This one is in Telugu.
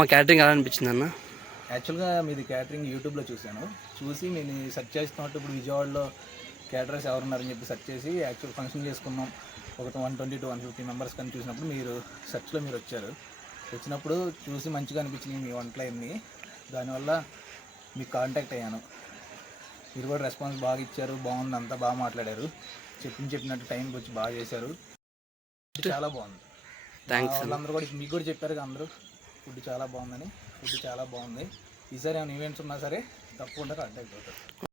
మా క్యాటరింగ్ ఎలా అనిపించింది అన్న? యాక్చువల్గా మీది క్యాటరింగ్ యూట్యూబ్లో చూసి నేను సెర్చ్ చేస్తున్నట్టు ఇప్పుడు విజయవాడలో క్యాటరర్స్ ఎవరున్నారని చెప్పి సెర్చ్ చేసి యాక్చువల్ ఫంక్షన్ చేసుకున్నాం ఒక 120 to 150 మెంబర్స్ కానీ చూసినప్పుడు మీరు సెర్చ్లో మీరు వచ్చినప్పుడు చూసి మంచిగా అనిపించింది మీ వంటలన్నీ. దానివల్ల మీకు కాంటాక్ట్ అయ్యాను. మీరు కూడా రెస్పాన్స్ బాగా ఇచ్చారు, బాగుంది, అంతా బాగా మాట్లాడారు, చెప్పినట్టు టైంకి వచ్చి బాగా చేశారు, చాలా బాగుంది. వాళ్ళందరూ కూడా మీకు కూడా చెప్పారు అందరూ ఫుడ్ చాలా బాగుందని. ఫుడ్ చాలా బాగుంది. ఈసారి ఏమైనా ఈవెంట్స్ ఉన్నా సరే తప్పకుండా కాంటాక్ట్ అవుతారు.